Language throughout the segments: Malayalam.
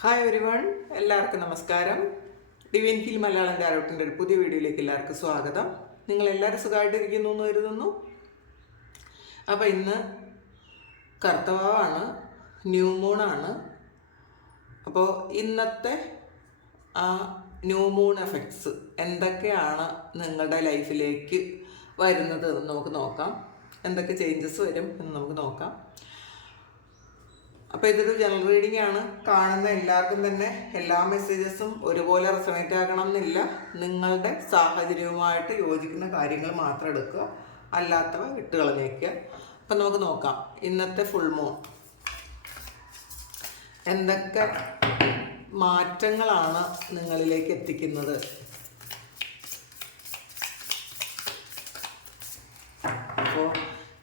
ഹായ് ഒരുവൺ എല്ലാവർക്കും നമസ്കാരം. ഡിവിൻ ഹിൽ മലയാളം കാരോട്ടിന്റെ ഒരു പുതിയ വീഡിയോയിലേക്ക് എല്ലാവർക്കും സ്വാഗതം. നിങ്ങൾ എല്ലാവരും സുഖമായിട്ടിരിക്കുന്നു എന്ന് കരുതുന്നു. അപ്പോൾ ഇന്ന് കർത്തവാണ് ന്യൂ മൂണാണ് അപ്പോൾ ഇന്നത്തെ ആ ന്യൂ മൂൺ എഫക്ട്സ് എന്തൊക്കെയാണ് നിങ്ങളുടെ ലൈഫിലേക്ക് വരുന്നത് എന്ന് നമുക്ക് നോക്കാം. എന്തൊക്കെ ചേഞ്ചസ് വരും എന്ന് നമുക്ക് നോക്കാം. അപ്പോൾ ഇതൊരു ജനറൽ റീഡിംഗ് ആണ്. കാണുന്ന എല്ലാവർക്കും തന്നെ എല്ലാ മെസ്സേജസും ഒരുപോലെ റെസണേറ്റ് ആകണം എന്നില്ല നിങ്ങളുടെ സാഹചര്യവുമായിട്ട് യോജിക്കുന്ന കാര്യങ്ങൾ മാത്രം എടുക്കുക. അല്ലാത്തവ വിട്ടുകളഞ്ഞേക്കുക. അപ്പം നമുക്ക് നോക്കാം. ഇന്നത്തെ ഫുൾ മൂൺ എന്തൊക്കെ മാറ്റങ്ങളാണ് നിങ്ങളിലേക്ക് എത്തിക്കുന്നത്? അപ്പോൾ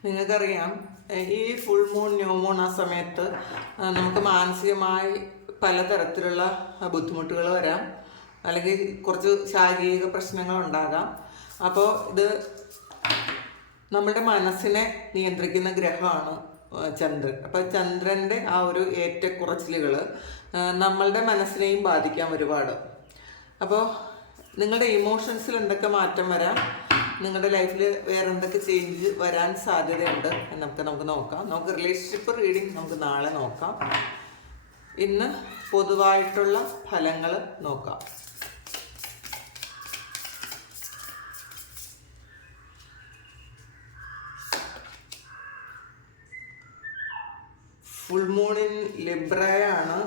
നിങ്ങൾക്കറിയാം ഈ ഫുൾ മൂൺ ന്യൂ മൂൺ ആ സമയത്ത് നമുക്ക് മാനസികമായി പലതരത്തിലുള്ള ബുദ്ധിമുട്ടുകൾ വരാം. അല്ലെങ്കിൽ കുറച്ച് ശാരീരിക പ്രശ്നങ്ങൾ ഉണ്ടാകാം. അപ്പോൾ ഇത് നമ്മുടെ മനസ്സിനെ നിയന്ത്രിക്കുന്ന ഗ്രഹമാണ് ചന്ദ്രൻ. അപ്പോൾ ചന്ദ്രന്റെ ആ ഒരു ഏറ്റക്കുറച്ചിലുകൾ നമ്മളുടെ മനസ്സിനെയും ബാധിക്കാം ഒരുപാട്. അപ്പോൾ നിങ്ങളുടെ ഇമോഷൻസിൽ എന്തൊക്കെ മാറ്റം വരാം? നിങ്ങളുടെ ലൈഫിൽ വേറെ എന്തൊക്കെ ചേഞ്ച് വരാൻ സാധ്യതയുണ്ട് നമുക്ക് നമുക്ക് നോക്കാം. നമുക്ക് റിലേഷൻഷിപ്പ് റീഡിങ് നമുക്ക് നാളെ നോക്കാം. ഇന്ന് പൊതുവായിട്ടുള്ള ഫലങ്ങൾ നോക്കാം. ഫുൾ മൂണിൻ ലിബ്രയാണ്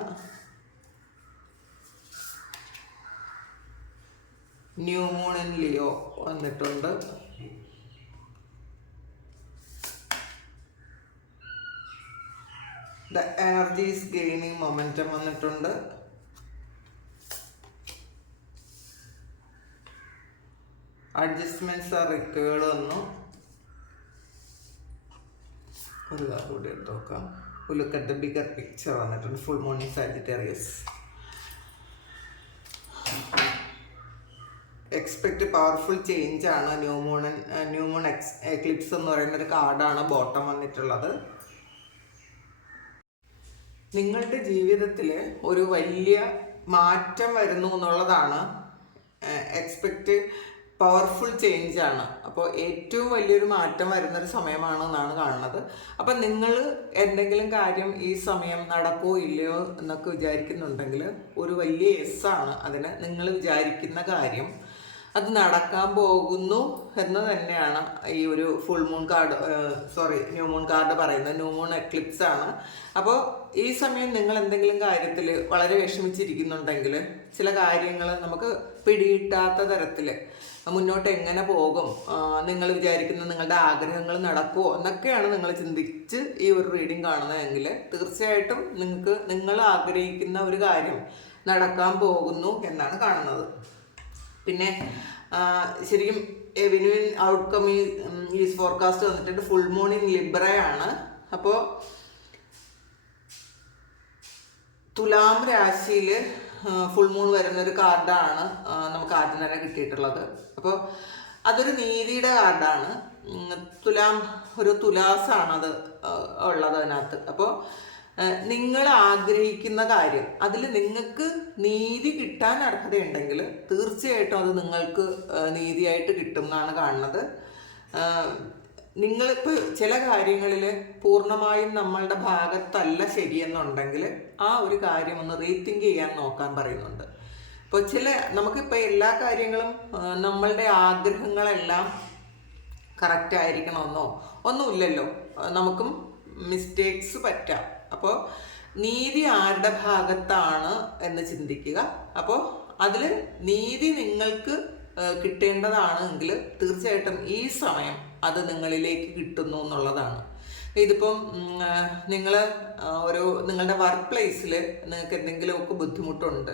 ന്യൂ മൂൺ ഇൻ ലിയോ വന്നിട്ടുണ്ട്. ദ എനർജീസ് ഗെയിനിങ് മൊമെന്റം വന്നിട്ടുണ്ട്. അഡ്ജസ്റ്റ്മെന്റ്സ് ആ റിക്വേർഡ് വന്നു. ഒരു കൂടി എടുത്ത് നോക്കാം. ഒരു ബിഗർ പിക്ചർ വന്നിട്ടുണ്ട്. Full morning Sagittarius powerful change ആണ് ന്യൂമൂൺ എക്സ് എക്ലിപ്സ് എന്ന് പറയുന്ന ഒരു കാർഡാണ് ബോട്ടം വന്നിട്ടുള്ളത്. നിങ്ങളുടെ ജീവിതത്തിൽ ഒരു വലിയ മാറ്റം വരുന്നു എന്നുള്ളതാണ് എക്സ്പെക്റ്റ് പവർഫുൾ ചേഞ്ച് ആണ്. അപ്പോൾ ഏറ്റവും വലിയൊരു മാറ്റം വരുന്നൊരു സമയമാണെന്നാണ് കാണുന്നത്. അപ്പം നിങ്ങൾ എന്തെങ്കിലും കാര്യം ഈ സമയം നടക്കോ ഇല്ലയോ എന്നൊക്കെ വിചാരിക്കുന്നുണ്ടെങ്കിൽ ഒരു വലിയ എസ് ആണ് അതിന് നിങ്ങൾ വിചാരിക്കുന്ന കാര്യം. അത് നടക്കാൻ പോകുന്നു എന്ന് തന്നെയാണ് ഈ ഒരു full moon card sorry new moon card പറയുന്നത്. ന്യൂ മൂൺ എക്ലിപ്സ് ആണ്. അപ്പോൾ ഈ സമയം നിങ്ങൾ എന്തെങ്കിലും കാര്യത്തിൽ വളരെ വിഷമിച്ചിരിക്കുന്നുണ്ടെങ്കിൽ ചില കാര്യങ്ങൾ നമുക്ക് പിടിയിട്ടാത്ത തരത്തിൽ മുന്നോട്ട് എങ്ങനെ പോകും നിങ്ങൾ വിചാരിക്കുന്ന നിങ്ങളുടെ ആഗ്രഹങ്ങൾ നടക്കുമോ എന്നൊക്കെയാണ് നിങ്ങൾ ചിന്തിച്ച് ഈ ഒരു റീഡിംഗ് കാണുന്നതെങ്കിൽ തീർച്ചയായിട്ടും നിങ്ങൾക്ക് നിങ്ങൾ ആഗ്രഹിക്കുന്ന ഒരു കാര്യം നടക്കാൻ പോകുന്നു എന്നാണ് കാണുന്നത്. പിന്നെ ശരിക്കും എവിനുവിൻ ഔട്ട്കം ഈ ഈസ് ഫോർകാസ്റ്റ് വന്നിട്ടുണ്ട് ഫുൾ മൂൺ ഇൻ ലിബ്രയാണ് അപ്പോൾ തുലാം രാശിയിൽ ഫുൾ മൂൺ വരുന്ന ഒരു കാർഡാണ് നമുക്ക് ആദ്യം തന്നെ കിട്ടിയിട്ടുള്ളത്. അപ്പോൾ അതൊരു നീതിയുടെ കാർഡാണ് തുലാം ഒരു തുലാസാണ് അത് ഉള്ളത് അതിനകത്ത് അപ്പോൾ നിങ്ങൾ ആഗ്രഹിക്കുന്ന കാര്യം അതിൽ നിങ്ങൾക്ക് നീതി കിട്ടാൻ അർഹതയുണ്ടെങ്കിൽ തീർച്ചയായിട്ടും അത് നിങ്ങൾക്ക് നീതിയായിട്ട് കിട്ടും എന്നാണ് കാണുന്നത് നിങ്ങളിപ്പോൾ ചില കാര്യങ്ങളിൽ പൂർണമായും നമ്മളുടെ ഭാഗത്തല്ല ശരിയെന്നുണ്ടെങ്കിൽ ആ ഒരു കാര്യം ഒന്ന് റീത്തിങ്ക് ചെയ്യാൻ നോക്കാൻ പറയുന്നുണ്ട്. ഇപ്പോൾ ചില നമുക്കിപ്പോൾ എല്ലാ കാര്യങ്ങളും നമ്മളുടെ ആഗ്രഹങ്ങളെല്ലാം കറക്റ്റ് ആയിരിക്കണമെന്നോ ഒന്നുമില്ലല്ലോ നമുക്കും മിസ്റ്റേക്സ് പറ്റാം. അപ്പോൾ നീതി ആരുടെ ഭാഗത്താണ് എന്ന് ചിന്തിക്കുക. അപ്പോൾ അതിൽ നീതി നിങ്ങൾക്ക് കിട്ടേണ്ടതാണ് എങ്കിൽ തീർച്ചയായിട്ടും ഈ സമയം അത് നിങ്ങളിലേക്ക് കിട്ടുന്നു എന്നുള്ളതാണ്. ഇതിപ്പം നിങ്ങൾ ഒരു നിങ്ങളുടെ വർക്ക് പ്ലേസിൽ നിങ്ങൾക്ക് എന്തെങ്കിലുമൊക്കെ ബുദ്ധിമുട്ടുണ്ട്.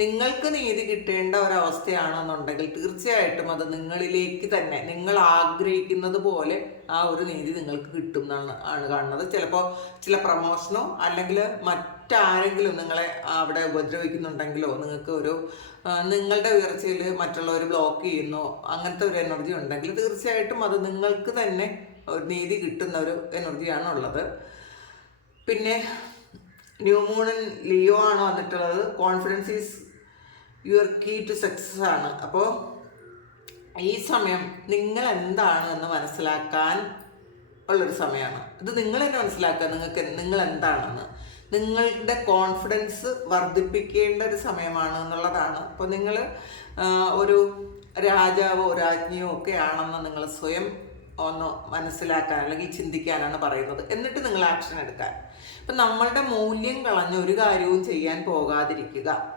നിങ്ങൾക്ക് നീതി കിട്ടേണ്ട ഒരവസ്ഥയാണെന്നുണ്ടെങ്കിൽ തീർച്ചയായിട്ടും അത് നിങ്ങളിലേക്ക് തന്നെ നിങ്ങൾ ആഗ്രഹിക്കുന്നത് പോലെ ആ ഒരു നീതി നിങ്ങൾക്ക് കിട്ടും എന്നാണ് ആണ് കാണുന്നത്. ചിലപ്പോൾ ചില പ്രമോഷനോ അല്ലെങ്കിൽ മറ്റാരെങ്കിലും നിങ്ങളെ അവിടെ ഉപദ്രവിക്കുന്നുണ്ടെങ്കിലോ നിങ്ങൾക്ക് ഒരു നിങ്ങളുടെ ഉയർച്ചയിൽ മറ്റുള്ളവർ ബ്ലോക്ക് ചെയ്യുന്നോ അങ്ങനത്തെ ഒരു എനർജി ഉണ്ടെങ്കിൽ തീർച്ചയായിട്ടും അത് നിങ്ങൾക്ക് തന്നെ ഒരു നീതി കിട്ടുന്ന ഒരു എനർജിയാണ് ഉള്ളത് പിന്നെ ന്യൂ മൂണിൻ ലിയോ ആണ് വന്നിട്ടുള്ളത്. Confidence is your key to success ആണ്. അപ്പോൾ ഈ സമയം നിങ്ങൾ എന്താണ് എന്ന് മനസ്സിലാക്കാൻ ഉള്ളൊരു സമയമാണ് ഇത് നിങ്ങൾ തന്നെ മനസ്സിലാക്കുക നിങ്ങൾക്ക് നിങ്ങൾ എന്താണെന്ന്. നിങ്ങളുടെ കോൺഫിഡൻസ് വർദ്ധിപ്പിക്കേണ്ട ഒരു സമയമാണ് എന്നുള്ളതാണ്. അപ്പോൾ നിങ്ങൾ ഒരു രാജാവോ രാജ്ഞിയോ ഒക്കെ ആണെന്ന് നിങ്ങൾ സ്വയം ഒന്ന് മനസ്സിലാക്കാൻ അല്ലെങ്കിൽ ചിന്തിക്കാനാണ് പറയുന്നത്. എന്നിട്ട് നിങ്ങൾ ആക്ഷൻ എടുക്കാൻ ഇപ്പം നമ്മളുടെ മൂല്യം കളഞ്ഞ് ഒരു കാര്യവും ചെയ്യാൻ പോകാതിരിക്കുക.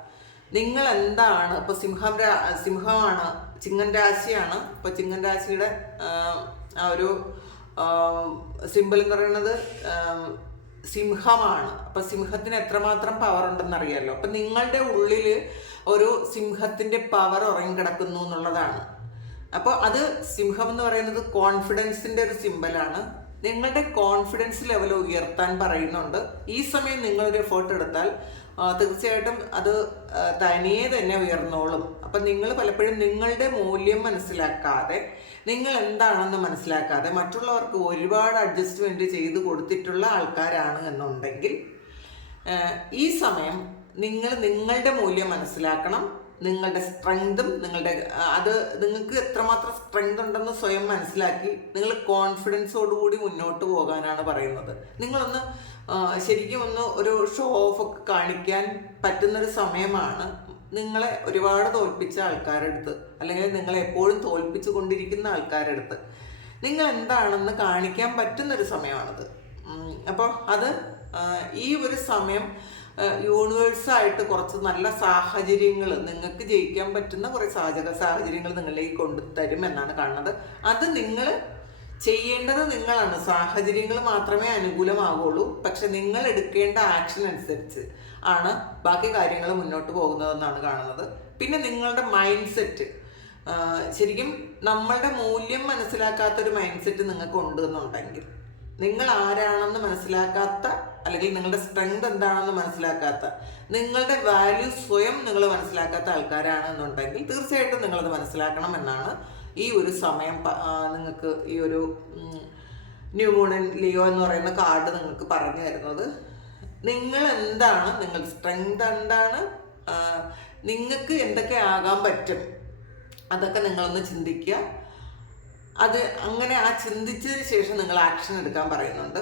നിങ്ങൾ എന്താണ് ഇപ്പൊ സിംഹം സിംഹമാണ് ചിങ്ങൻ രാശിയാണ്. ഇപ്പൊ ചിങ്ങൻ രാശിയുടെ ആ, ഒരു സിമ്പിൾ എന്ന് പറയുന്നത് സിംഹമാണ്. അപ്പൊ സിംഹത്തിന് എത്രമാത്രം പവർ ഉണ്ടെന്ന് അറിയാമല്ലോ അപ്പൊ നിങ്ങളുടെ ഉള്ളിൽ ഒരു സിംഹത്തിന്റെ പവർ ഉറങ്ങിക്കിടക്കുന്നു എന്നുള്ളതാണ്. അപ്പോൾ അത് സിംഹം എന്ന് പറയുന്നത് കോൺഫിഡൻസിന്റെ ഒരു സിമ്പലാണ് നിങ്ങളുടെ കോൺഫിഡൻസ് ലെവൽ ഉയർത്താൻ പറയുന്നുണ്ട്. ഈ സമയം നിങ്ങളൊരു എഫേർട്ട് എടുത്താൽ തീർച്ചയായിട്ടും അത് തനിയെ തന്നെ ഉയർന്നോളും. അപ്പം നിങ്ങൾ പലപ്പോഴും നിങ്ങളുടെ മൂല്യം മനസ്സിലാക്കാതെ നിങ്ങൾ എന്താണെന്ന് മനസ്സിലാക്കാതെ മറ്റുള്ളവർക്ക് ഒരുപാട് അഡ്ജസ്റ്റ്മെന്റ് ചെയ്ത് കൊടുത്തിട്ടുള്ള ആൾക്കാരാണ് എന്നുണ്ടെങ്കിൽ ഈ സമയം നിങ്ങൾ നിങ്ങളുടെ മൂല്യം മനസ്സിലാക്കണം. നിങ്ങളുടെ സ്ട്രെങ്തും നിങ്ങളുടെ അത് നിങ്ങൾക്ക് എത്രമാത്രം സ്ട്രെങ്ത് ഉണ്ടെന്ന് സ്വയം മനസ്സിലാക്കി നിങ്ങൾ കോൺഫിഡൻസോടുകൂടി മുന്നോട്ട് പോകാനാണ് പറയുന്നത്. നിങ്ങളൊന്ന് ശരിക്കും ഒന്ന് ഒരു ഷോ ഓഫ് ഒക്കെ കാണിക്കാൻ പറ്റുന്നൊരു സമയമാണ് നിങ്ങളെ ഒരുപാട് തോൽപ്പിച്ച ആൾക്കാരുടെ അടുത്ത് അല്ലെങ്കിൽ നിങ്ങളെ എപ്പോഴും തോൽപ്പിച്ചു കൊണ്ടിരിക്കുന്ന ആൾക്കാരുടെ അടുത്ത്. നിങ്ങൾ എന്താണെന്ന് കാണിക്കാൻ പറ്റുന്നൊരു സമയമാണത്. അപ്പോൾ അത് ഈ ഒരു സമയം യൂണിവേഴ്സായിട്ട് കുറച്ച് നല്ല സാഹചര്യങ്ങൾ നിങ്ങൾക്ക് ജയിക്കാൻ പറ്റുന്ന കുറേ സാഹചര്യ സാഹചര്യങ്ങൾ നിങ്ങളിലേക്ക് കൊണ്ടുതരും എന്നാണ് കാണുന്നത്. അത് നിങ്ങൾ ചെയ്യേണ്ടത് നിങ്ങളാണ്. സാഹചര്യങ്ങൾ മാത്രമേ അനുകൂലമാകുള്ളൂ പക്ഷെ നിങ്ങൾ എടുക്കേണ്ട ആക്ഷൻ അനുസരിച്ച് ആണ് ബാക്കി കാര്യങ്ങൾ മുന്നോട്ട് പോകുന്നതെന്നാണ് കാണുന്നത്. പിന്നെ നിങ്ങളുടെ മൈൻഡ് സെറ്റ് ശരിക്കും നമ്മളുടെ മൂല്യം മനസ്സിലാക്കാത്തൊരു മൈൻഡ് സെറ്റ് നിങ്ങൾക്ക് ഉണ്ട് എന്നുണ്ടെങ്കിൽ നിങ്ങൾ ആരാണെന്ന് മനസ്സിലാക്കാത്ത അല്ലെങ്കിൽ നിങ്ങളുടെ സ്ട്രെങ്ത് എന്താണെന്ന് മനസ്സിലാക്കാത്ത നിങ്ങളുടെ വാല്യൂ സ്വയം നിങ്ങൾ മനസ്സിലാക്കാത്ത ആൾക്കാരാണെന്നുണ്ടെങ്കിൽ തീർച്ചയായിട്ടും നിങ്ങളത് മനസ്സിലാക്കണം എന്നാണ് ഈ ഒരു സമയം നിങ്ങൾക്ക് ഈ ഒരു ന്യൂ മൂണിൻ ലിയോ എന്ന് പറയുന്ന കാർഡ് നിങ്ങൾക്ക് പറഞ്ഞു തരുന്നത്. നിങ്ങൾ എന്താണ് നിങ്ങളുടെ സ്ട്രെങ്ത് എന്താണ് നിങ്ങൾക്ക് എന്തൊക്കെ ആകാൻ പറ്റും അതൊക്കെ നിങ്ങളൊന്ന് ചിന്തിക്കുക. അത് അങ്ങനെ ആ ചിന്തിച്ചതിന് ശേഷം നിങ്ങൾ ആക്ഷൻ എടുക്കാൻ പറയുന്നുണ്ട്.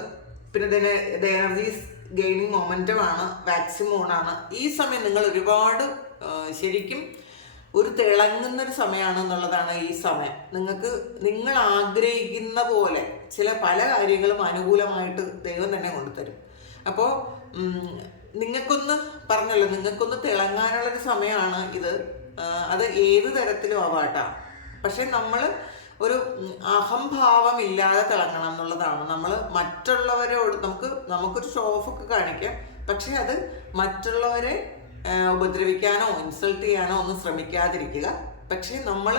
പിന്നെ ഇതിന് ഇത് എനർജീസ് ഗെയിനിങ് മൊമെന്റം ആണ് വാക്സിമോണാണ് ഈ സമയം നിങ്ങൾ ഒരുപാട് ശരിക്കും ഒരു തിളങ്ങുന്നൊരു സമയമാണ് എന്നുള്ളതാണ് ഈ സമയം. നിങ്ങൾക്ക് നിങ്ങൾ ആഗ്രഹിക്കുന്ന പോലെ ചില പല കാര്യങ്ങളും അനുകൂലമായിട്ട് ദൈവം തന്നെ കൊണ്ടുതരും. അപ്പോൾ നിങ്ങൾക്കൊന്ന് പറഞ്ഞല്ലോ നിങ്ങൾക്കൊന്ന് തിളങ്ങാനുള്ളൊരു സമയമാണ് ഇത്. അത് ഏത് തരത്തിലും ആവാട്ടാ. പക്ഷെ നമ്മൾ ഒരു അഹംഭാവമില്ലാതെ തിളങ്ങണം എന്നുള്ളതാണ്. നമ്മൾ മറ്റുള്ളവരോട് നമുക്ക് നമുക്കൊരു ഷോ ഓഫ് ഒക്കെ കാണിക്കാം. പക്ഷെ അത് മറ്റുള്ളവരെ ഉപദ്രവിക്കാനോ ഇൻസൾട്ട് ചെയ്യാനോ ഒന്നും ശ്രമിക്കാതിരിക്കുക. പക്ഷേ നമ്മൾ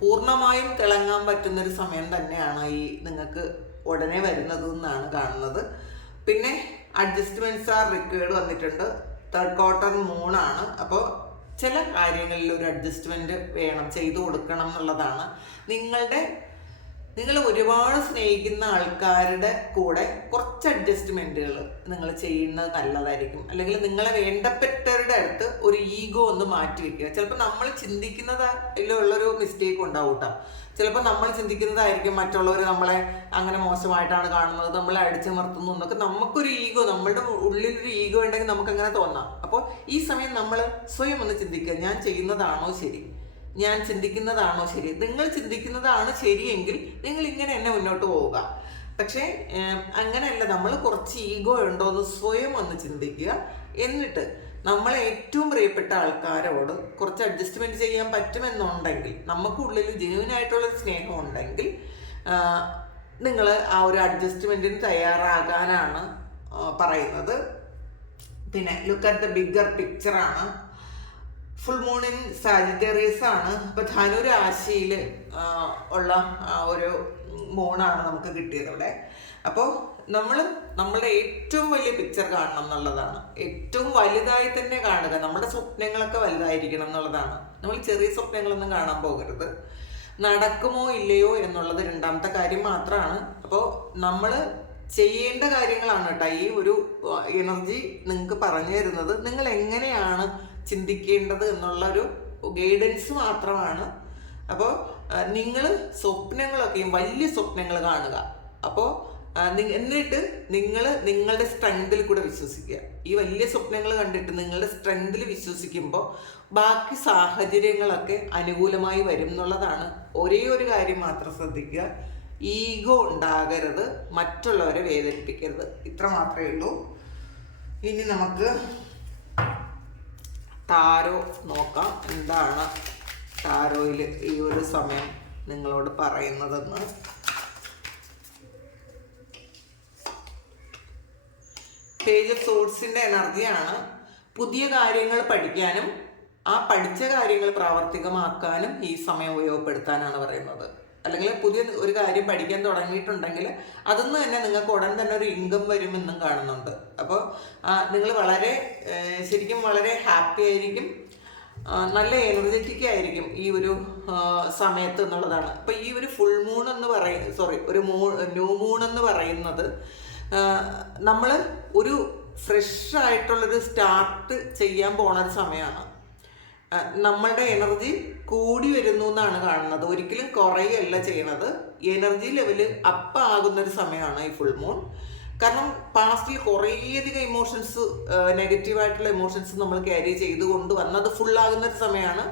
പൂർണമായും തിളങ്ങാൻ പറ്റുന്നൊരു സമയം തന്നെയാണ് ഈ നിങ്ങൾക്ക് ഉടനെ വരുന്നത് എന്നാണ് കാണുന്നത്. പിന്നെ അഡ്ജസ്റ്റ്മെന്റ്സ് ആർ റിക്വയർഡ് വന്നിട്ടുണ്ട്. തേർഡ് ക്വാർട്ടർ മൂണാണ് അപ്പോൾ ചില കാര്യങ്ങളിൽ ഒരു അഡ്ജസ്റ്റ്മെന്റ് വേണം ചെയ്തു കൊടുക്കണം എന്നുള്ളതാണ് നിങ്ങളുടെ നിങ്ങൾ ഒരുപാട് സ്നേഹിക്കുന്ന ആൾക്കാരുടെ കൂടെ കുറച്ച് അഡ്ജസ്റ്റ്മെന്റുകൾ നിങ്ങൾ ചെയ്യുന്നത് നല്ലതായിരിക്കും. അല്ലെങ്കിൽ നിങ്ങളെ വേണ്ടപ്പെട്ടവരുടെ അടുത്ത് ഒരു ഈഗോ ഒന്ന് മാറ്റി വെക്കുക. ചിലപ്പോൾ നമ്മൾ ചിന്തിക്കുന്നതിലുള്ളൊരു മിസ്റ്റേക്ക് ഉണ്ടാവും കേട്ടോ ചിലപ്പോൾ നമ്മൾ ചിന്തിക്കുന്നതായിരിക്കും മറ്റുള്ളവർ നമ്മളെ അങ്ങനെ മോശമായിട്ടാണ് കാണുന്നത് നമ്മളെ അടിച്ചമർത്തുന്നു എന്നൊക്കെ നമുക്കൊരു ഈഗോ നമ്മളുടെ ഉള്ളിലൊരു ഈഗോ ഉണ്ടെങ്കിൽ നമുക്ക് അങ്ങനെ തോന്നാം. അപ്പോൾ ഈ സമയം നമ്മൾ സ്വയം ഒന്ന് ചിന്തിക്കുക ഞാൻ ചെയ്യുന്നതാണോ ശരി? ഞാൻ ചിന്തിക്കുന്നതാണോ ശരി? നിങ്ങൾ ചിന്തിക്കുന്നതാണ് ശരിയെങ്കിൽ നിങ്ങൾ ഇങ്ങനെ എന്നെ മുന്നോട്ട് പോവുക. പക്ഷേ അങ്ങനെയല്ല. നമ്മൾ കുറച്ച് ഈഗോ ഉണ്ടോ എന്ന് സ്വയം ഒന്ന് ചിന്തിക്കുക. എന്നിട്ട് നമ്മളെ ഏറ്റവും പ്രിയപ്പെട്ട ആൾക്കാരോട് കുറച്ച് അഡ്ജസ്റ്റ്മെന്റ് ചെയ്യാൻ പറ്റുമെന്നുണ്ടെങ്കിൽ നമുക്കുള്ളിൽ ജെന്യൂനായിട്ടുള്ള സ്നേഹം ഉണ്ടെങ്കിൽ നിങ്ങൾ ആ ഒരു അഡ്ജസ്റ്റ്മെന്റിന് തയ്യാറാകാനാണ് പറയുന്നത്. പിന്നെ ലുക്ക് അറ്റ് ദ ബിഗർ പിക്ചറാണ് ഫുൾ മൂണിൻ സാജിറ്റേറിയസ് ആണ്. അപ്പൊ ധനു രാശിയിൽ ഉള്ള ഒരു മൂണാണ് നമുക്ക് കിട്ടിയത് ഇവിടെ അപ്പോൾ നമ്മൾ നമ്മളുടെ ഏറ്റവും വലിയ പിക്ചർ കാണണം എന്നുള്ളതാണ്. ഏറ്റവും വലുതായി തന്നെ കാണുക. നമ്മുടെ സ്വപ്നങ്ങളൊക്കെ വലുതായിരിക്കണം എന്നുള്ളതാണ്. നമ്മൾ ചെറിയ സ്വപ്നങ്ങളൊന്നും കാണാൻ പോകരുത്. നടക്കുമോ ഇല്ലയോ എന്നുള്ളത് രണ്ടാമത്തെ കാര്യം മാത്രമാണ്. അപ്പോൾ നമ്മൾ ചെയ്യേണ്ട കാര്യങ്ങളാണ് കേട്ടോ. ഈ ഒരു എനർജി നിങ്ങൾക്ക് പറഞ്ഞു തരുന്നത്. നിങ്ങൾ എങ്ങനെയാണ് ചിന്തിക്കേണ്ടത് എന്നുള്ള ഒരു ഗൈഡൻസ് മാത്രമാണ് അപ്പോൾ നിങ്ങൾ സ്വപ്നങ്ങളൊക്കെയും വലിയ സ്വപ്നങ്ങൾ കാണുക. അപ്പോൾ എന്നിട്ട് നിങ്ങൾ നിങ്ങളുടെ സ്ട്രെങ്തിൽ കൂടെ വിശ്വസിക്കുക. ഈ വലിയ സ്വപ്നങ്ങൾ കണ്ടിട്ട് നിങ്ങളുടെ സ്ട്രെങ്തിൽ വിശ്വസിക്കുമ്പോൾ ബാക്കി സാഹചര്യങ്ങളൊക്കെ അനുകൂലമായി വരും എന്നുള്ളതാണ്. ഒരേ ഒരു കാര്യം മാത്രം ശ്രദ്ധിക്കുക. ഈഗോ ഉണ്ടാകരുത്. മറ്റുള്ളവരെ വേദനിപ്പിക്കരുത്. ഇത്ര മാത്രമേ ഉള്ളൂ. ഇനി നമുക്ക് ടാരോ നോക്കാം എന്താണ് ടാരോയിൽ ഈ ഒരു സമയം നിങ്ങളോട് പറയുന്നതെന്ന്. പേജ് ഓഫ് സോഴ്സിന്റെ എനർജിയാണ് പുതിയ കാര്യങ്ങൾ പഠിക്കാനും ആ പഠിച്ച കാര്യങ്ങൾ പ്രാവർത്തികമാക്കാനും ഈ സമയം ഉപയോഗപ്പെടുത്താനാണ് പറയുന്നത്. അല്ലെങ്കിൽ പുതിയ ഒരു കാര്യം പഠിക്കാൻ തുടങ്ങിയിട്ടുണ്ടെങ്കിൽ അതിന്ന് തന്നെ നിങ്ങൾക്ക് ഉടൻ തന്നെ ഒരു ഇൻകം വരുമെന്നും കാണുന്നുണ്ട്. അപ്പോൾ നിങ്ങൾ വളരെ ശരിക്കും വളരെ ഹാപ്പി ആയിരിക്കും. നല്ല എനർജറ്റിക് ആയിരിക്കും ഈ ഒരു സമയത്ത് എന്നുള്ളതാണ്. അപ്പോൾ ഈ ഒരു ഫുൾ മൂൺ എന്ന് പറയ സോറി ഒരു മൂ ന്യൂ മൂൺ എന്ന് പറയുന്നത് നമ്മൾ ഒരു ഫ്രഷ് ആയിട്ടുള്ളൊരു സ്റ്റാർട്ട് ചെയ്യാൻ പോണ ഒരു സമയമാണ്. നമ്മളുടെ എനർജി കൂടി വരുന്നു എന്നാണ് കാണുന്നത്. ഒരിക്കലും കുറയല്ല ചെയ്യണത്. എനർജി ലെവൽ അപ്പ് ആകുന്ന ഒരു സമയമാണ് ഈ ഫുൾ മൂൺ കാരണം പാസ്റ്റിൽ കുറേയധികം ഇമോഷൻസ് നെഗറ്റീവായിട്ടുള്ള ഇമോഷൻസ് നമ്മൾ ക്യാരി ചെയ്തുകൊണ്ട് വന്നത് ഫുൾ ആകുന്ന ഒരു സമയമാണ്.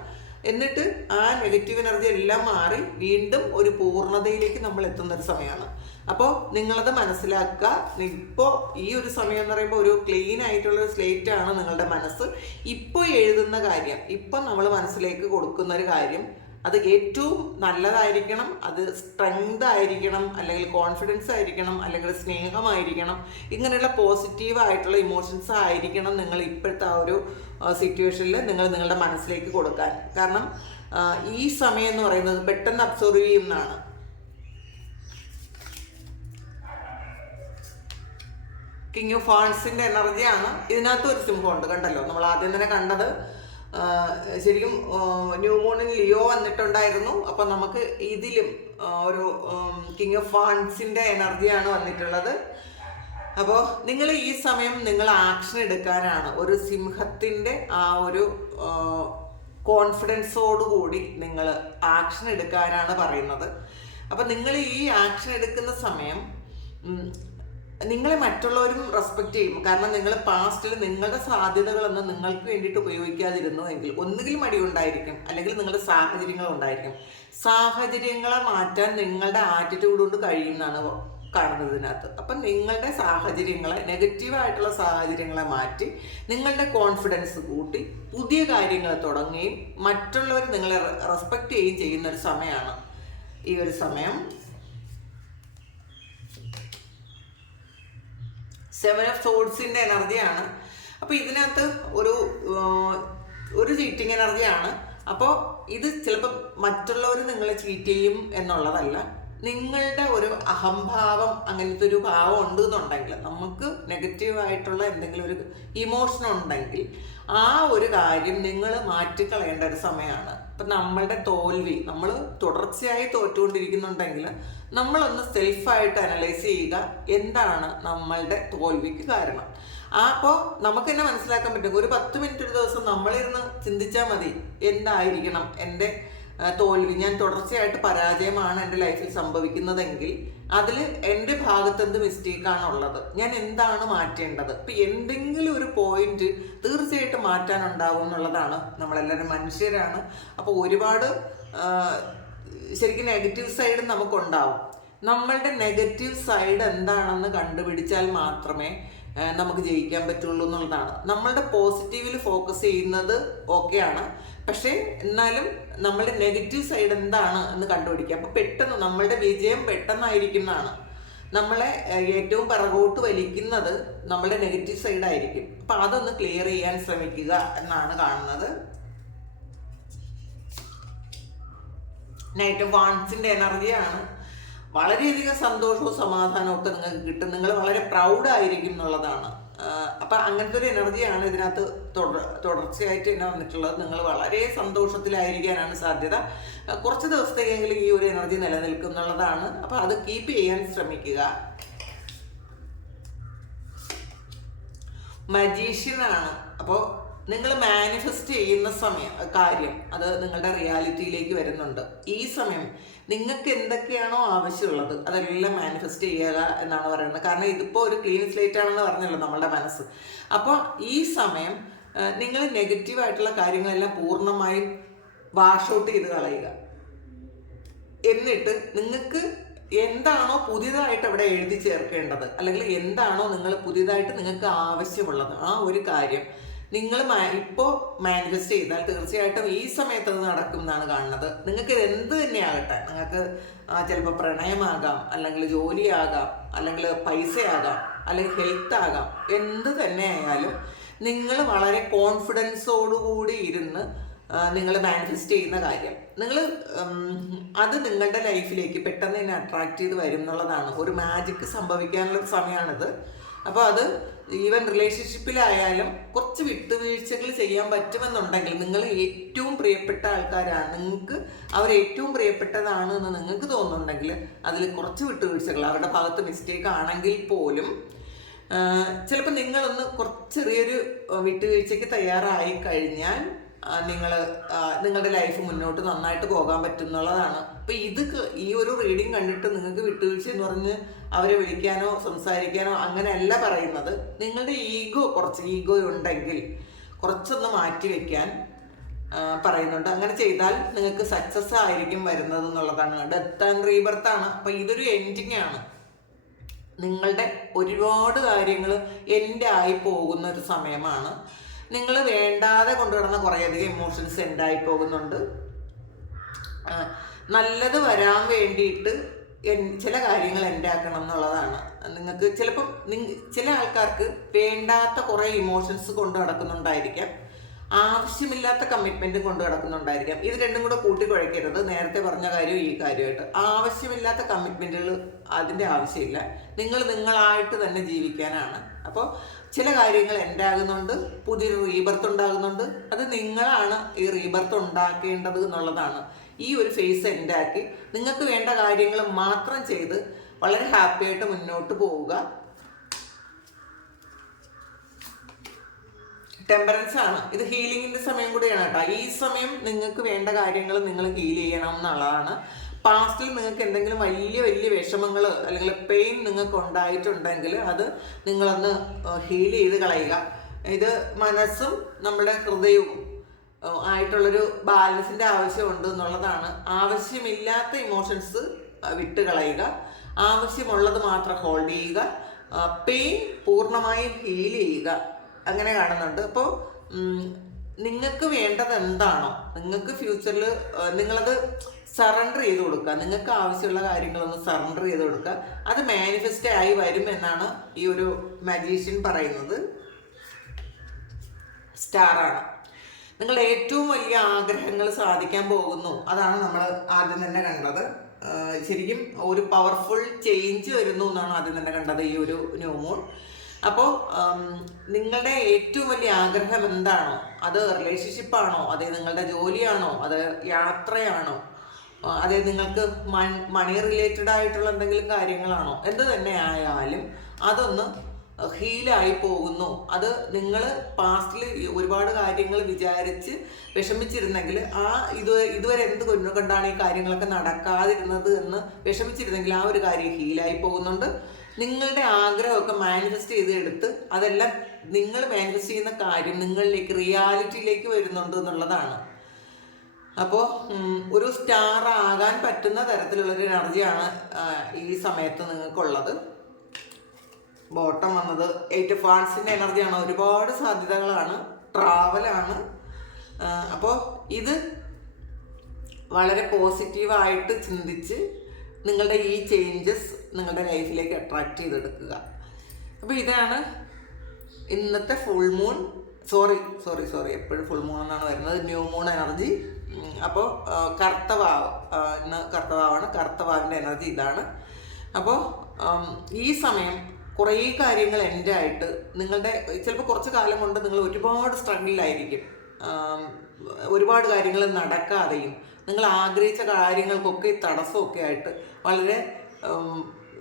എന്നിട്ട് ആ നെഗറ്റീവ് എനർജി എല്ലാം മാറി വീണ്ടും ഒരു പൂർണതയിലേക്ക് നമ്മൾ എത്തുന്ന ഒരു സമയമാണ്. അപ്പോൾ നിങ്ങളത് മനസ്സിലാക്കുക. ഇപ്പോൾ ഈ ഒരു സമയം എന്ന് പറയുമ്പോൾ ഒരു ക്ലീൻ ആയിട്ടുള്ള ഒരു സ്ലേറ്റ് ആണ് നിങ്ങളുടെ മനസ്സ്. ഇപ്പോൾ എഴുതുന്ന കാര്യം ഇപ്പം നമ്മൾ മനസ്സിലേക്ക് കൊടുക്കുന്ന ഒരു കാര്യം അത് ഏറ്റവും നല്ലതായിരിക്കണം അത് സ്ട്രെങ്ത് ആയിരിക്കണം അല്ലെങ്കിൽ കോൺഫിഡൻസ് ആയിരിക്കണം അല്ലെങ്കിൽ സ്നേഹമായിരിക്കണം ഇങ്ങനെയുള്ള പോസിറ്റീവ് ആയിട്ടുള്ള ഇമോഷൻസ് ആയിരിക്കണം നിങ്ങൾ ഇപ്പോഴത്തെ ആ ഒരു സിറ്റുവേഷനിൽ നിങ്ങൾ നിങ്ങളുടെ മനസ്സിലേക്ക് കൊടുക്കാൻ. കാരണം ഈ സമയം എന്ന് പറയുന്നത് പെട്ടെന്ന് അബ്സോർവ് ചെയ്യുന്നതാണ് കിങ് ഓഫ് ഫാൺസിന്റെ എനർജിയാണ് ഇതിനകത്ത് ഒരു സിംഹം ഉണ്ട് കണ്ടല്ലോ? നമ്മൾ ആദ്യം തന്നെ കണ്ടത് ശരിക്കും ന്യൂ മൂണിൽ ലിയോ വന്നിട്ടുണ്ടായിരുന്നു. അപ്പം നമുക്ക് ഇതിലും ഒരു കിങ് ഓഫ് ഫാൺസിന്റെ എനർജിയാണ് വന്നിട്ടുള്ളത്. അപ്പോൾ നിങ്ങൾ ഈ സമയം നിങ്ങൾ ആക്ഷൻ എടുക്കാനാണ്. ഒരു സിംഹത്തിന്റെ ആ ഒരു കോൺഫിഡൻസോട് കൂടി നിങ്ങൾ ആക്ഷൻ എടുക്കാനാണ് പറയുന്നത്. അപ്പം നിങ്ങൾ ഈ ആക്ഷൻ എടുക്കുന്ന സമയം നിങ്ങളെ മറ്റുള്ളവരും റെസ്പെക്ട് ചെയ്യും. കാരണം നിങ്ങൾ പാസ്റ്റിൽ നിങ്ങളുടെ സാധ്യതകളൊന്നും നിങ്ങൾക്ക് വേണ്ടിയിട്ട് ഉപയോഗിക്കാതിരുന്നു എങ്കിൽ ഒന്നുകിൽ മടി ഉണ്ടായിരിക്കും അല്ലെങ്കിൽ നിങ്ങളുടെ സാഹചര്യങ്ങൾ ഉണ്ടായിരിക്കും. സാഹചര്യങ്ങളെ മാറ്റാൻ നിങ്ങളുടെ ആറ്റിറ്റ്യൂഡ് കൊണ്ട് കഴിയുമെന്നാണ് കാണുന്നത് ഇതിനകത്ത് അപ്പം നിങ്ങളുടെ സാഹചര്യങ്ങളെ നെഗറ്റീവായിട്ടുള്ള സാഹചര്യങ്ങളെ മാറ്റി നിങ്ങളുടെ കോൺഫിഡൻസ് കൂട്ടി പുതിയ കാര്യങ്ങൾ തുടങ്ങുകയും മറ്റുള്ളവർ നിങ്ങളെ റെസ്പെക്റ്റ് ചെയ്യുകയും ചെയ്യുന്ന ഒരു സമയമാണ് ഈ ഒരു സമയം. സെവൻ ഓഫ് സോഡ്സിന്റെ എനർജിയാണ്. അപ്പോൾ ഇതിനകത്ത് ഒരു ഒരു ചീറ്റിംഗ് എനർജിയാണ്. അപ്പോൾ ഇത് ചിലപ്പോൾ മറ്റുള്ളവർ നിങ്ങളെ ചീറ്റ് ചെയ്യും എന്നുള്ളതല്ല. നിങ്ങളുടെ ഒരു അഹംഭാവം അങ്ങനത്തെ ഒരു ഭാവം ഉണ്ട് എന്നുണ്ടെങ്കിൽ നമുക്ക് നെഗറ്റീവായിട്ടുള്ള എന്തെങ്കിലും ഒരു ഇമോഷൻ ഉണ്ടെങ്കിൽ ആ ഒരു കാര്യം നിങ്ങൾ മാറ്റിക്കളയേണ്ട ഒരു സമയമാണ്. ഇപ്പം നമ്മളുടെ തോൽവി നമ്മൾ തുടർച്ചയായി തോറ്റുകൊണ്ടിരിക്കുന്നുണ്ടെങ്കിൽ നമ്മളൊന്ന് സെൽഫായിട്ട് അനലൈസ് ചെയ്യുക എന്താണ് നമ്മളുടെ തോൽവിക്ക് കാരണം. അപ്പോൾ നമുക്ക് തന്നെ മനസ്സിലാക്കാൻ പറ്റും ഒരു പത്ത് മിനിറ്റ് ഒരു ദിവസം നമ്മളിരുന്ന് ചിന്തിച്ചാൽ മതി എന്തായിരിക്കണം എന്റെ തോൽവി. ഞാൻ തുടർച്ചയായിട്ട് പരാജയമാണ് എന്റെ ലൈഫിൽ സംഭവിക്കുന്നതെങ്കിൽ അതിൽ എന്റെ ഭാഗത്തെന്ത് മിസ്റ്റേക്കാണുള്ളത് ഞാൻ എന്താണ് മാറ്റേണ്ടത്? ഇപ്പം എന്തെങ്കിലും ഒരു പോയിന്റ് തീർച്ചയായിട്ടും മാറ്റാനുണ്ടാവും എന്നുള്ളതാണ് നമ്മളെല്ലാവരും മനുഷ്യരാണ്. അപ്പോൾ ഒരുപാട് ശരിക്കും നെഗറ്റീവ് സൈഡ് നമുക്കുണ്ടാവും. നമ്മളുടെ നെഗറ്റീവ് സൈഡ് എന്താണെന്ന് കണ്ടുപിടിച്ചാൽ മാത്രമേ നമുക്ക് ജയിക്കാൻ പറ്റുള്ളൂ എന്നുള്ളതാണ്. നമ്മളുടെ പോസിറ്റീവിൽ ഫോക്കസ് ചെയ്യുന്നത് ഓക്കെയാണ് പക്ഷേ എന്നാലും നമ്മളുടെ നെഗറ്റീവ് സൈഡ് എന്താണ് എന്ന് കണ്ടുപിടിക്കുക അപ്പോൾ പെട്ടെന്ന് നമ്മളുടെ വിജയം പെട്ടെന്നായിരിക്കുന്നതാണ് നമ്മളെ ഏറ്റവും പിറകോട്ട് വലിക്കുന്നത് നമ്മളുടെ നെഗറ്റീവ് സൈഡായിരിക്കും അപ്പം അതൊന്ന് ക്ലിയർ ചെയ്യാൻ ശ്രമിക്കുക എന്നാണ് കാണുന്നത്. നൈറ്റ് വാൺസിന്റെ എനർജിയാണ് വളരെയധികം സന്തോഷവും സമാധാനവും ഒക്കെ നിങ്ങൾക്ക് കിട്ടും. നിങ്ങൾ വളരെ പ്രൗഡായിരിക്കും എന്നുള്ളതാണ്. അപ്പം അങ്ങനത്തെ ഒരു എനർജിയാണ് ഇതിനകത്ത് തുടർ തുടർച്ചയായിട്ട് തന്നെ വന്നിട്ടുള്ളത്. നിങ്ങൾ വളരെ സന്തോഷത്തിലായിരിക്കാനാണ് സാധ്യത. കുറച്ച് ദിവസത്തേക്കെങ്കിലും ഈ ഒരു എനർജി നിലനിൽക്കും എന്നുള്ളതാണ്. അപ്പൊ അത് കീപ്പ് ചെയ്യാൻ ശ്രമിക്കുക. മജീഷ്യനാണ് അപ്പോൾ നിങ്ങൾ മാനിഫെസ്റ്റ് ചെയ്യുന്ന സമയം കാര്യം അത് നിങ്ങളുടെ റിയാലിറ്റിയിലേക്ക് വരുന്നുണ്ട്. ഈ സമയം നിങ്ങൾക്ക് എന്തൊക്കെയാണോ ആവശ്യമുള്ളത് അതെല്ലാം മാനിഫെസ്റ്റ് ചെയ്യുക എന്നാണ് പറയുന്നത്. കാരണം ഇതിപ്പോൾ ഒരു ക്ലീൻ സ്ലേറ്റ് ആണെന്ന് പറഞ്ഞല്ലോ നമ്മളുടെ മനസ്സ്. അപ്പോൾ ഈ സമയം നിങ്ങൾ നെഗറ്റീവായിട്ടുള്ള കാര്യങ്ങളെല്ലാം പൂർണമായും വാഷ് ഔട്ട് ചെയ്ത് കളയുക. എന്നിട്ട് നിങ്ങൾക്ക് എന്താണോ പുതിയതായിട്ട് അവിടെ എഴുതി ചേർക്കേണ്ടത് അല്ലെങ്കിൽ എന്താണോ നിങ്ങൾ പുതിയതായിട്ട് നിങ്ങൾക്ക് ആവശ്യമുള്ളത് ആ ഒരു കാര്യം നിങ്ങൾ ഇപ്പോൾ മാനിഫെസ്റ്റ് ചെയ്താൽ തീർച്ചയായിട്ടും ഈ സമയത്ത് അത് നടക്കും എന്നാണ് കാണുന്നത്. നിങ്ങൾക്ക് ഇത് എന്ത് തന്നെയാകട്ടെ. നിങ്ങൾക്ക് ചിലപ്പോൾ പ്രണയമാകാം അല്ലെങ്കിൽ ജോലിയാകാം അല്ലെങ്കിൽ പൈസയാകാം അല്ലെങ്കിൽ ഹെൽത്ത് ആകാം എന്ത് തന്നെ ആയാലും നിങ്ങൾ വളരെ കോൺഫിഡൻസോടുകൂടി ഇരുന്ന് നിങ്ങൾ മാനിഫെസ്റ്റ് ചെയ്യുന്ന കാര്യം. നിങ്ങൾ അത് നിങ്ങളുടെ ലൈഫിലേക്ക് പെട്ടെന്ന് തന്നെ അട്രാക്ട് ചെയ്ത് വരും എന്നുള്ളതാണ്. ഒരു മാജിക്ക് സംഭവിക്കാനുള്ള സമയമാണിത് അപ്പോൾ അത് ഈവൻ റിലേഷൻഷിപ്പിലായാലും കുറച്ച് വിട്ടുവീഴ്ചകൾ ചെയ്യാൻ പറ്റുമെന്നുണ്ടെങ്കിൽ നിങ്ങൾ ഏറ്റവും പ്രിയപ്പെട്ട ആൾക്കാരാണ്. നിങ്ങൾക്ക് അവർ ഏറ്റവും പ്രിയപ്പെട്ടതാണ് എന്ന് നിങ്ങൾക്ക് തോന്നുന്നുണ്ടെങ്കിൽ അതിൽ കുറച്ച് വിട്ടുവീഴ്ചകൾ അവരുടെ ഭാഗത്ത് മിസ്റ്റേക്ക് ആണെങ്കിൽ പോലും ചിലപ്പോൾ നിങ്ങളൊന്ന് കുറച്ച് ചെറിയൊരു വിട്ടുവീഴ്ചയ്ക്ക് തയ്യാറായി കഴിഞ്ഞാൽ നിങ്ങൾ നിങ്ങളുടെ ലൈഫ് മുന്നോട്ട് നന്നായിട്ട് പോകാൻ പറ്റും എന്നുള്ളതാണ് അപ്പം ഇത് ഈ ഒരു റീഡിങ് കണ്ടിട്ട് നിങ്ങൾക്ക് വിട്ടുവീഴ്ച എന്ന് പറഞ്ഞ് അവരെ വിളിക്കാനോ സംസാരിക്കാനോ അങ്ങനെയല്ല പറയുന്നത്. നിങ്ങളുടെ ഈഗോ കുറച്ച് ഈഗോ ഉണ്ടെങ്കിൽ കുറച്ചൊന്ന് മാറ്റി വെക്കാൻ പറയുന്നുണ്ട്. അങ്ങനെ ചെയ്താൽ നിങ്ങൾക്ക് സക്സസ് ആയിരിക്കും വരുന്നത് എന്നുള്ളതാണ്. ഡെത്ത് ആൻഡ് റീബർത്ത് ആണ്. അപ്പം ഇതൊരു എൻഡിങ് ആണ്. നിങ്ങളുടെ ഒരുപാട് കാര്യങ്ങൾ എൻഡ് ആയി പോകുന്ന ഒരു സമയമാണ്. നിങ്ങൾ വേണ്ടാതെ കൊണ്ടുവരുന്ന കുറേയധികം ഇമോഷൻസ് എൻഡായി പോകുന്നുണ്ട്. നല്ലത് വരാൻ വേണ്ടിയിട്ട് ചില കാര്യങ്ങൾ ആക്കണം എന്നുള്ളതാണ്. നിങ്ങൾക്ക് ചിലപ്പം ചില ആൾക്കാർക്ക് വേണ്ടാത്ത കുറേ ഇമോഷൻസ് കൊണ്ട് നടക്കുന്നുണ്ടായിരിക്കാം. ആവശ്യമില്ലാത്ത കമ്മിറ്റ്മെന്റ് കൊണ്ട് നടക്കുന്നുണ്ടായിരിക്കാം. ഇത് രണ്ടും കൂടെ കൂട്ടിക്കുഴയ്ക്കരുത് നേരത്തെ പറഞ്ഞ കാര്യം ഈ കാര്യമായിട്ട്. ആവശ്യമില്ലാത്ത കമ്മിറ്റ്മെന്റുകൾ അതിന്റെ ആവശ്യമില്ല. നിങ്ങൾ നിങ്ങളായിട്ട് തന്നെ ജീവിക്കാനാണ്. അപ്പോൾ ചില കാര്യങ്ങൾ എന്റെ ആകുന്നുണ്ട് പുതിയൊരു റീബർത്ത് ഉണ്ടാകുന്നുണ്ട്. അത് നിങ്ങളാണ് ഈ റീബർത്ത് ഉണ്ടാക്കേണ്ടത് എന്നുള്ളതാണ്. ഈ ഒരു ഫേസ് എന്റെ നിങ്ങൾക്ക് വേണ്ട കാര്യങ്ങൾ മാത്രം ചെയ്ത് വളരെ ഹാപ്പി ആയിട്ട് മുന്നോട്ട് പോവുക. ടെമ്പറൻസ് ആണ്. ഇത് ഹീലിംഗിന്റെ സമയം കൂടിയാണ് കേട്ടോ. ഈ സമയം നിങ്ങൾക്ക് വേണ്ട കാര്യങ്ങൾ നിങ്ങൾ ഹീൽ ചെയ്യണം എന്നുള്ളതാണ്. പാസ്റ്റിൽ നിങ്ങൾക്ക് എന്തെങ്കിലും വലിയ വലിയ വിഷമങ്ങൾ അല്ലെങ്കിൽ പെയിൻ നിങ്ങൾക്ക് ഉണ്ടായിട്ടുണ്ടെങ്കിൽ അത് നിങ്ങളൊന്ന് ഹീൽ ചെയ്ത് കളയുക. ഇത് മനസ്സും നമ്മുടെ ഹൃദയവും ആയിട്ടുള്ളൊരു ബാലൻസിന്റെ ആവശ്യമുണ്ട് എന്നുള്ളതാണ്. ആവശ്യമില്ലാത്ത ഇമോഷൻസ് വിട്ട് കളയുക ആവശ്യമുള്ളത് മാത്രം ഹോൾഡ് ചെയ്യുക. പെയിൻ പൂർണമായും ഹീൽ ചെയ്യുക. അങ്ങനെ കാണുന്നുണ്ട്. അപ്പോൾ നിങ്ങൾക്ക് വേണ്ടത് എന്താണോ? നിങ്ങൾക്ക് ഫ്യൂച്ചറിൽ നിങ്ങളത് സറണ്ടർ ചെയ്ത് കൊടുക്കുക. നിങ്ങൾക്ക് ആവശ്യമുള്ള കാര്യങ്ങളൊന്ന് സറണ്ടർ ചെയ്ത് കൊടുക്കുക. അത് മാനിഫെസ്റ്റ് ആയി വരും എന്നാണ് ഈ ഒരു മജീഷ്യൻ പറയുന്നത്. സ്റ്റാറാണ് നിങ്ങളുടെ ഏറ്റവും വലിയ ആഗ്രഹങ്ങൾ സാധിക്കാൻ പോകുന്നു. അതാണ് നമ്മൾ ആദ്യം തന്നെ കണ്ടത്. ശരിക്കും ഒരു പവർഫുൾ ചേഞ്ച് വരുന്നു എന്നാണ് ആദ്യം തന്നെ കണ്ടത് ഈ ഒരു ന്യൂമൂൺ. അപ്പോൾ നിങ്ങളുടെ ഏറ്റവും വലിയ ആഗ്രഹം എന്താണോ? അത് റിലേഷൻഷിപ്പാണോ അതെ നിങ്ങളുടെ ജോലിയാണോ? അത് യാത്രയാണോ? അതെ നിങ്ങൾക്ക് മണി റിലേറ്റഡ് ആയിട്ടുള്ള എന്തെങ്കിലും കാര്യങ്ങളാണോ? എന്ത് തന്നെ ആയാലും അതൊന്ന് ഹീലായി പോകുന്നു. അത് നിങ്ങൾ പാസ്റ്റിൽ ഒരുപാട് കാര്യങ്ങൾ വിചാരിച്ച് വിഷമിച്ചിരുന്നെങ്കിൽ ആ ഇത് ഇതുവരെ എന്ത് കൊന്നു കൊണ്ടാണ് ഈ കാര്യങ്ങളൊക്കെ നടക്കാതിരുന്നത് എന്ന് വിഷമിച്ചിരുന്നെങ്കിൽ ആ ഒരു കാര്യം ഹീലായി പോകുന്നുണ്ട്. നിങ്ങളുടെ ആഗ്രഹമൊക്കെ മാനിഫെസ്റ്റ് ചെയ്തെടുത്ത് അതെല്ലാം നിങ്ങൾ മാനിഫെസ്റ്റ് ചെയ്യുന്ന കാര്യം നിങ്ങളിലേക്ക് റിയാലിറ്റിയിലേക്ക് വരുന്നുണ്ട് എന്നുള്ളതാണ്. അപ്പോൾ ഒരു സ്റ്റാർ ആകാൻ പറ്റുന്ന തരത്തിലുള്ളൊരു എനർജിയാണ് ഈ സമയത്ത് നിങ്ങൾക്കുള്ളത്. ബോട്ടം വന്നത്. എയ്റ്റ് ഫാൻസിന്റെ എനർജിയാണ് ഒരുപാട് സാധ്യതകളാണ്. ട്രാവലാണ് അപ്പോൾ ഇത് വളരെ പോസിറ്റീവായിട്ട് ചിന്തിച്ച് നിങ്ങളുടെ ഈ ചേഞ്ചസ് നിങ്ങളുടെ ലൈഫിലേക്ക് അട്രാക്റ്റ് ചെയ്തെടുക്കുക. അപ്പോൾ ഇതാണ് ഇന്നത്തെ full moon sorry sorry sorry എപ്പോഴും ഫുൾ മൂൺ എന്നാണ് വരുന്നത്. ന്യൂ മൂൺ എനർജി അപ്പോൾ കർത്തവാവ്. ഇന്ന് കർത്തവാവാണ്. കർത്തവാവിന്റെ എനർജി ഇതാണ്. അപ്പോൾ ഈ സമയം കുറേ കാര്യങ്ങൾ എന്റെ ആയിട്ട് നിങ്ങളുടെ ചിലപ്പോൾ കുറച്ച് കാലം കൊണ്ട് നിങ്ങൾ ഒരുപാട് സ്ട്രഗിളിലായിരിക്കും. ഒരുപാട് കാര്യങ്ങൾ നടക്കാതെയും നിങ്ങൾ ആഗ്രഹിച്ച കാര്യങ്ങൾക്കൊക്കെ തടസ്സമൊക്കെ ആയിട്ട് വളരെ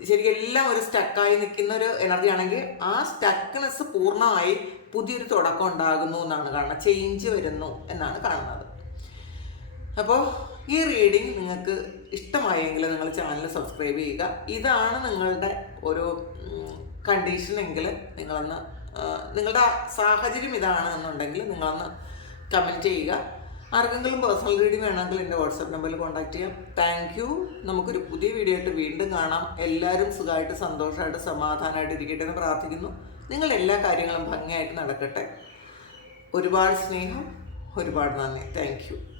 ശരിക്കും എല്ലാം ഒരു സ്റ്റക്കായി നിൽക്കുന്ന ഒരു എനർജി ആണെങ്കിൽ ആ സ്റ്റക്നെസ് പൂർണമായി പുതിയൊരു തുടക്കം ഉണ്ടാകുന്നു എന്നാണ് കാണുന്നത്. ചേഞ്ച് വരുന്നു എന്നാണ് കാണുന്നത്. അപ്പോൾ ഈ റീഡിങ് നിങ്ങൾക്ക് ഇഷ്ടമായെങ്കിൽ നിങ്ങൾ ചാനൽ സബ്സ്ക്രൈബ് ചെയ്യുക. ഇതാണ് നിങ്ങളുടെ ഒരു കണ്ടീഷൻ എങ്കിൽ നിങ്ങളൊന്ന് നിങ്ങളുടെ സാഹചര്യം ഇതാണ് എന്നുണ്ടെങ്കിൽ നിങ്ങളൊന്ന് കമന്റ് ചെയ്യുക. ആർക്കെങ്കിലും പേഴ്സണൽ റീഡിംഗ് വേണമെങ്കിൽ എന്റെ വാട്സപ്പ് നമ്പറിൽ കോൺടാക്ട് ചെയ്യാം. താങ്ക് യു നമുക്കൊരു പുതിയ വീഡിയോ ആയിട്ട് വീണ്ടും കാണാം. എല്ലാവരും സുഖമായിട്ട് സന്തോഷമായിട്ട് സമാധാനമായിട്ട് ഇരിക്കട്ടെ എന്ന് പ്രാർത്ഥിക്കുന്നു. നിങ്ങൾ എല്ലാ കാര്യങ്ങളും ഭംഗിയായിട്ട് നടക്കട്ടെ. ഒരുപാട് സ്നേഹം ഒരുപാട് നന്ദി. താങ്ക്